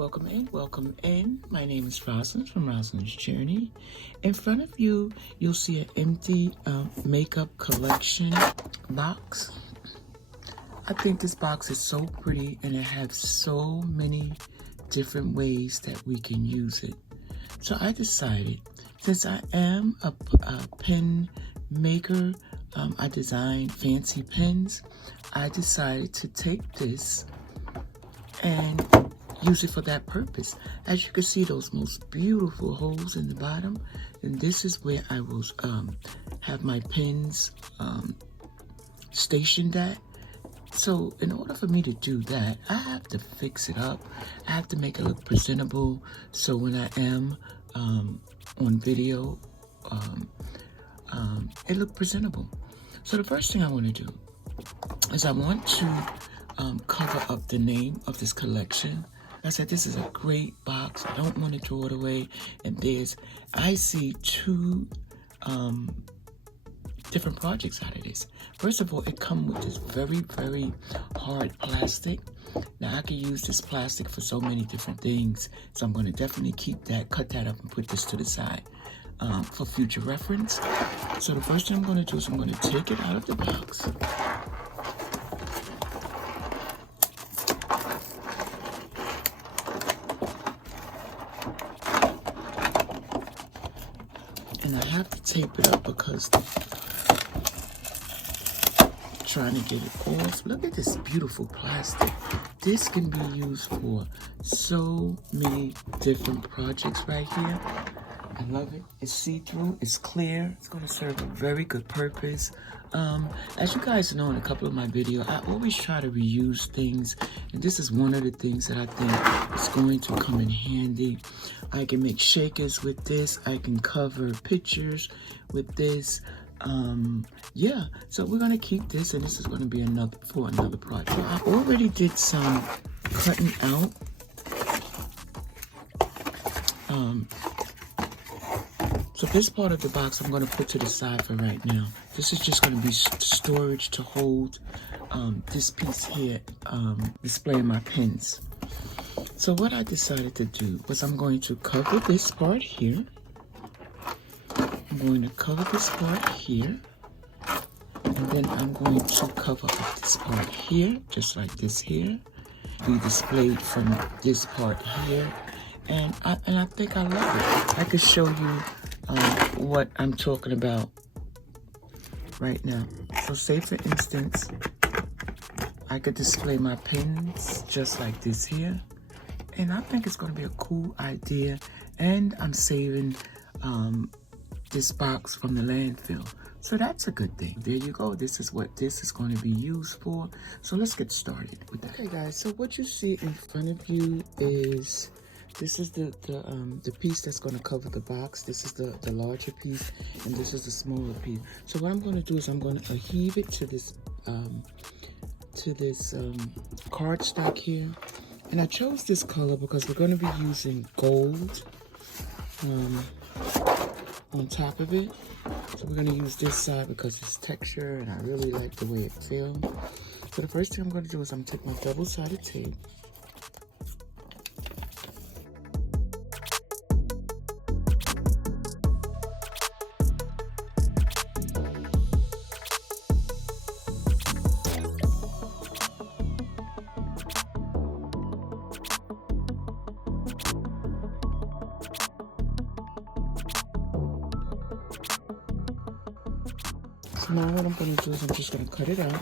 Welcome in. My name is Rosalind from Rosalind's Journey. In front of you, you'll see an empty makeup collection box. I think this box is so pretty and it has so many different ways that we can use it. So I decided, since I am a pen maker, I design fancy pens, I decided to take this and use it for that purpose. As you can see, those most beautiful holes in the bottom, and this is where I will have my pens stationed at. So in order for me to do that, I have to fix it up. I have to make it look presentable, so when I am on video, it look presentable. So the first thing I want to do is I want to cover up the name of this collection. I said this is a great box. I don't want to throw it away. And I see two different projects out of this. First of all, it comes with this very, very hard plastic. Now I can use this plastic for so many different things. So I'm going to definitely keep that, cut that up and put this to the side for future reference. So the first thing I'm going to do is I'm going to take it out of the box. And I have to tape it up because trying to get it off. Look at this beautiful plastic. This can be used for so many different projects right here. I love it. It's see-through, it's clear. It's going to serve a very good purpose. As you guys know in a couple of my videos, I always try to reuse things. And this is one of the things that I think is going to come in handy. I can make shakers with this. I can cover pictures with this. Yeah, so we're going to keep this, and this is going to be another project. I already did some cutting out. So this part of the box I'm going to put to the side for right now. This is just going to be storage to hold this piece here, displaying my pens. So what I decided to do was I'm going to cover this part here. I'm going to cover this part here. And then I'm going to cover up this part here, just like this here. Be displayed from this part here. And I think I love it. I could show you what I'm talking about right now. So say for instance, I could display my pens just like this here. And I think it's going to be a cool idea. And I'm saving this box from the landfill. So that's a good thing. There you go. This is what this is going to be used for. So let's get started with that. Okay guys, so what you see in front of you is, this is the piece that's going to cover the box. This is the larger piece, and this is the smaller piece. So what I'm going to do is I'm going to adhere it to this cardstock here. And I chose this color because we're going to be using gold on top of it. So we're going to use this side because it's texture and I really like the way it feels. So the first thing I'm going to do is I'm going to take my double-sided tape. So now what I'm going to do is I'm just going to cut it out.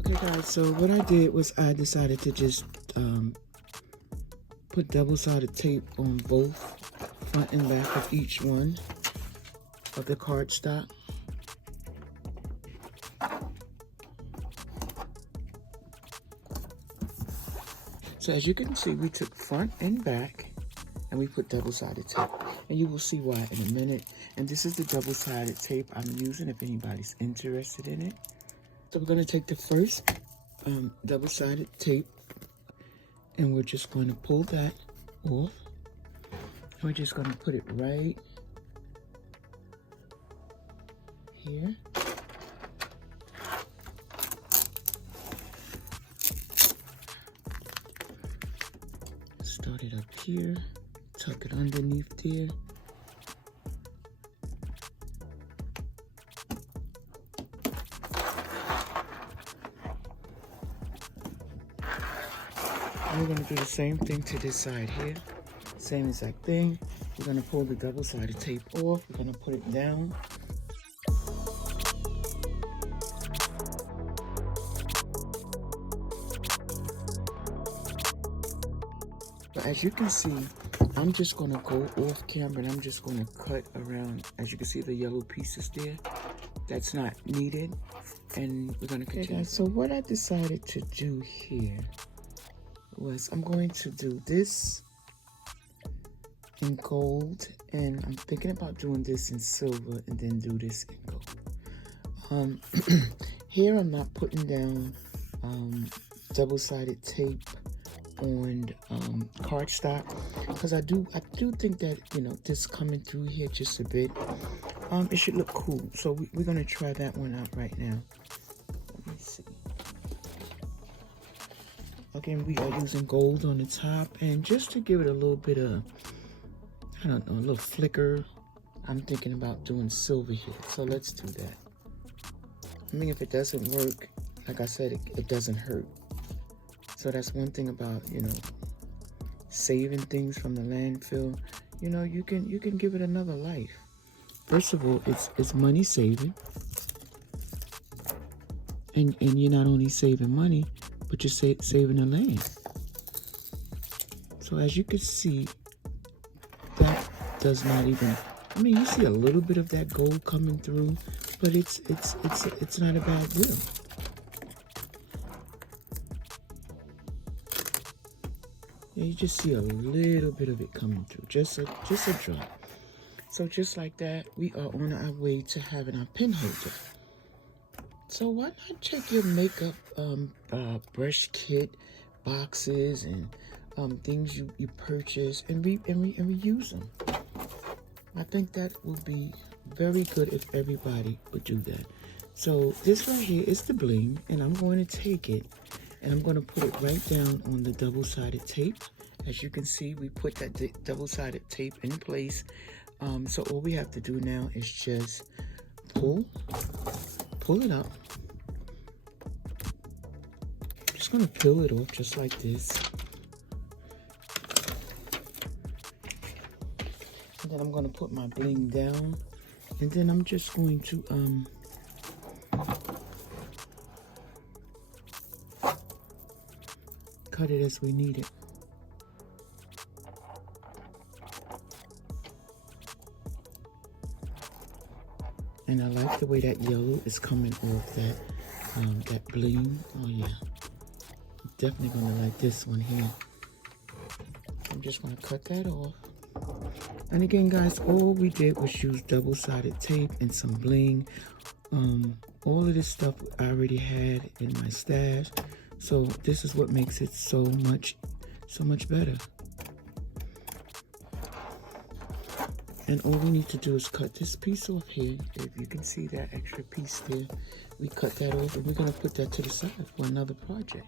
Okay guys, so what I did was I decided to just put double-sided tape on both front and back of each one of the cardstock. So as you can see, we took front and back and we put double-sided tape. And you will see why in a minute. And this is the double-sided tape I'm using if anybody's interested in it. So we're going to take the first double-sided tape and we're just going to pull that off. We're just going to put it right here. Start it up here, tuck it underneath there. And we're going to do the same thing to this side here. Same exact thing. We're going to pull the double-sided tape off. We're going to put it down. But as you can see, I'm just going to go off camera and I'm just going to cut around. As you can see the yellow pieces there, that's not needed. And we're going to continue. Okay, guys, so what I decided to do here was I'm going to do this in gold, and I'm thinking about doing this in silver and then do this in gold. Here I'm not putting down double-sided tape on cardstock, because I do think that, you know, this coming through here just a bit, it should look cool. So we're gonna try that one out right now. Let me see. Again, we are using gold on the top, and just to give it a little bit of, I don't know, a little flicker, I'm thinking about doing silver here. So let's do that. I mean, if it doesn't work, like I said, it doesn't hurt. So that's one thing about, you know, saving things from the landfill. You know, you can give it another life. First of all, it's money saving, and you're not only saving money, but you're saving the land. So as you can see, that does not even, I mean, you see a little bit of that gold coming through, but it's not a bad deal. Yeah, you just see a little bit of it coming through, just a drop. So just like that, we are on our way to having our pen holder. So why not check your makeup brush kit boxes and things you purchase and reuse them. I think that will be very good if everybody would do that. So this right here is the bling, and I'm going to take it and I'm going to put it right down on the double-sided tape. As you can see, we put that double-sided tape in place. So all we have to do now is just pull it up. Just going to peel it off just like this. And then I'm going to put my bling down. And then I'm just going to cut it as we need it. And I like the way that yellow is coming off that bling. Oh yeah, definitely gonna like this one here. I'm just gonna cut that off. And again, guys, all we did was use double-sided tape and some bling. All of this stuff I already had in my stash, so this is what makes it so much better. And all we need to do is cut this piece off here. If you can see that extra piece there, we cut that off, and we're gonna put that to the side for another project.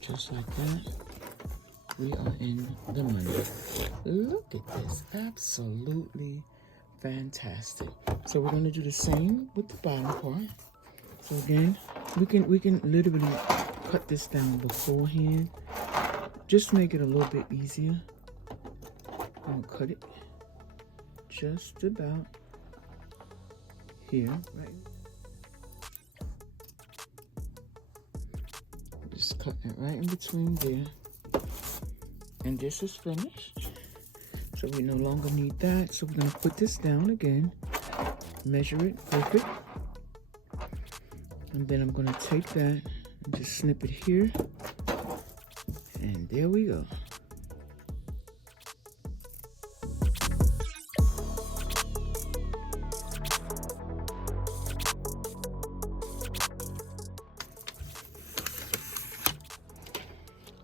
Just like that, we are in the money. Look at this, absolutely fantastic. So we're gonna do the same with the bottom part. So again, we can literally cut this down beforehand, just to make it a little bit easier. gonna cut it just about here, right? Just cutting it right in between there. And this is finished. So we no longer need that. So we're gonna put this down again, measure it perfect. And then I'm gonna take that and just snip it here. And there we go.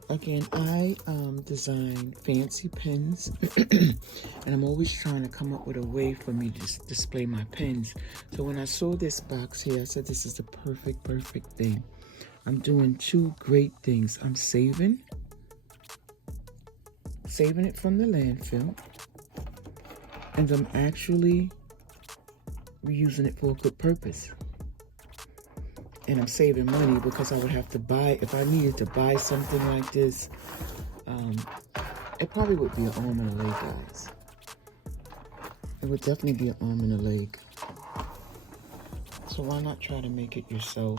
Again, I design fancy pens, and I'm always trying to come up with a way for me to display my pens. So when I saw this box here, I said this is the perfect thing. I'm doing two great things. I'm saving it from the landfill, and I'm actually reusing it for a good purpose. And I'm saving money because I would have to buy, if I needed to buy something like this, it probably would be an arm and a leg, guys. It would definitely be an arm and a leg. So why not try to make it yourself?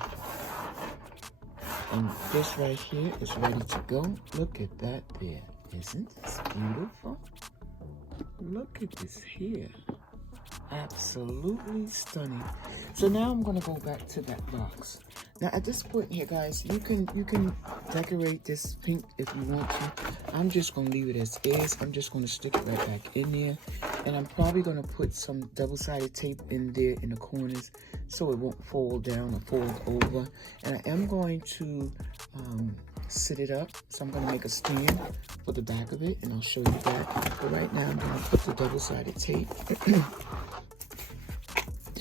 And this right here is ready to go. Look at that there. Isn't this beautiful? Look at this here. Absolutely stunning. So now I'm going to go back to that box. Now at this point here, guys, you can decorate this pink if you want to. I'm just going to leave it as is. I'm just going to stick it right back in there. And I'm probably going to put some double-sided tape in there in the corners so it won't fall down or fold over. And I am going to sit it up. So I'm going to make a stand for the back of it, and I'll show you that. But right now I'm going to put the double-sided tape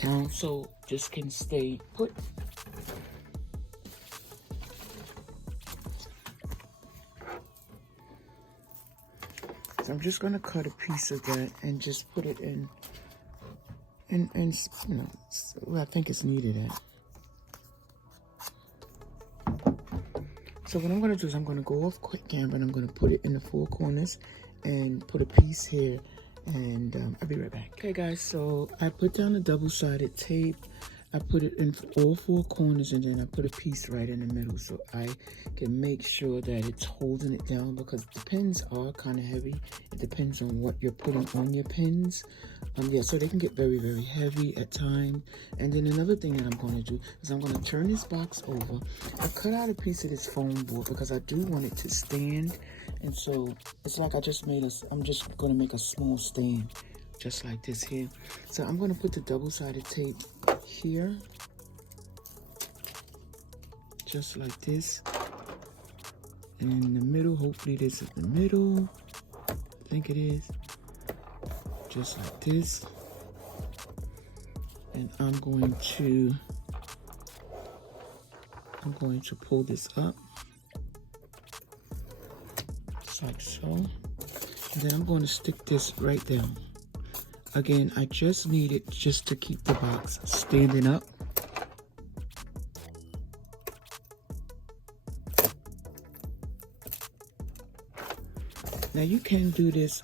down so this can stay put. So I'm just going to cut a piece of that and just put it in, and you know, where I think it's needed at. So what I'm going to do is I'm going to go off quick camera and I'm going to put it in the four corners and put a piece here, and I'll be right back. Okay guys, so I put down the double-sided tape. I put it in all four corners, and then I put a piece right in the middle so I can make sure that it's holding it down, because the pens are kind of heavy. It depends on what you're putting on your pens. Yeah, so they can get very, very heavy at times. And then another thing that I'm going to do is I'm going to turn this box over. I cut out a piece of this foam board because I do want it to stand. And so it's like I'm just going to make a small stand, just like this here. So I'm going to put the double-sided tape here, just like this, and in the middle, hopefully this is the middle, I think it is, just like this. And I'm going to pull this up, just like so, and then I'm going to stick this right down. Again, I just need it just to keep the box standing up. Now you can do this,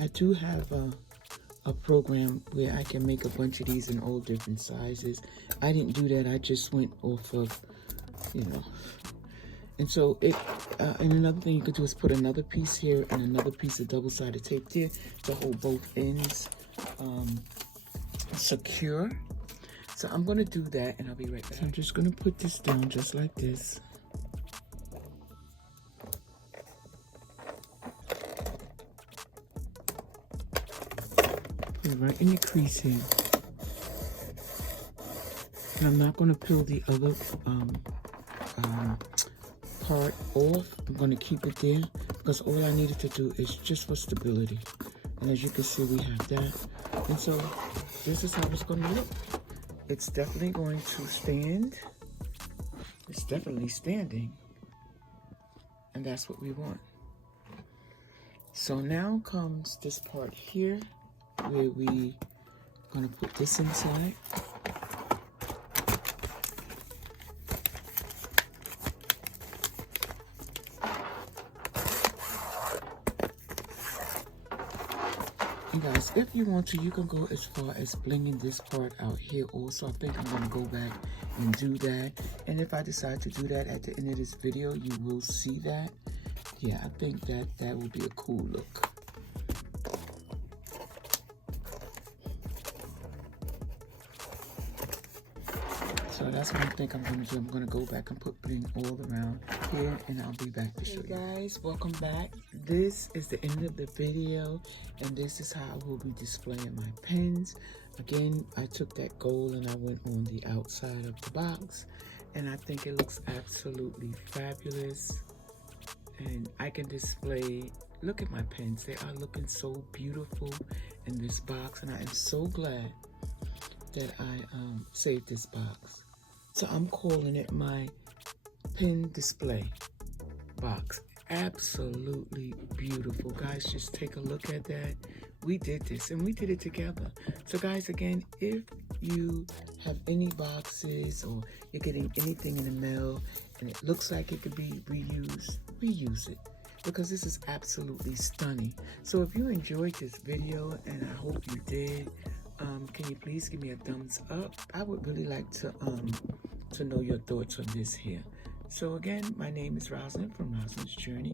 I do have a program where I can make a bunch of these in all different sizes. I didn't do that, I just went off of, you know. And so and another thing you could do is put another piece here and another piece of double-sided tape there to hold both ends secure. So I'm going to do that, and I'll be right back. So I'm just going to put this down just like this. Put it right in the crease here. And I'm not going to peel the other part off. I'm going to keep it there because all I needed to do is just for stability. And as you can see, we have that. And so this is how it's going to look. It's definitely going to stand. It's definitely standing. And that's what we want. So now comes this part here where we going to put this inside. And guys, if you want to, you can go as far as blinging this part out here also. I think I'm going to go back and do that. And if I decide to do that at the end of this video, you will see that. Yeah, I think that would be a cool look. So that's what I think I'm going to do. I'm going to go back and put bling all around here, and I'll be back to show you. Hey guys, welcome back. This is the end of the video, and this is how I will be displaying my pens. Again, I took that gold and I went on the outside of the box, and I think it looks absolutely fabulous. And I can display, look at my pens. They are looking so beautiful in this box, and I am so glad that I saved this box. So I'm calling it my pen display box. Absolutely beautiful. Guys, just take a look at that. We did this and we did it together. So guys, again, if you have any boxes or you're getting anything in the mail and it looks like it could be reused, reuse it, because this is absolutely stunning. So if you enjoyed this video, and I hope you did, can you please give me a thumbs up? I would really like to know your thoughts on this here. So again, my name is Rosalind from Rosalind's Journey.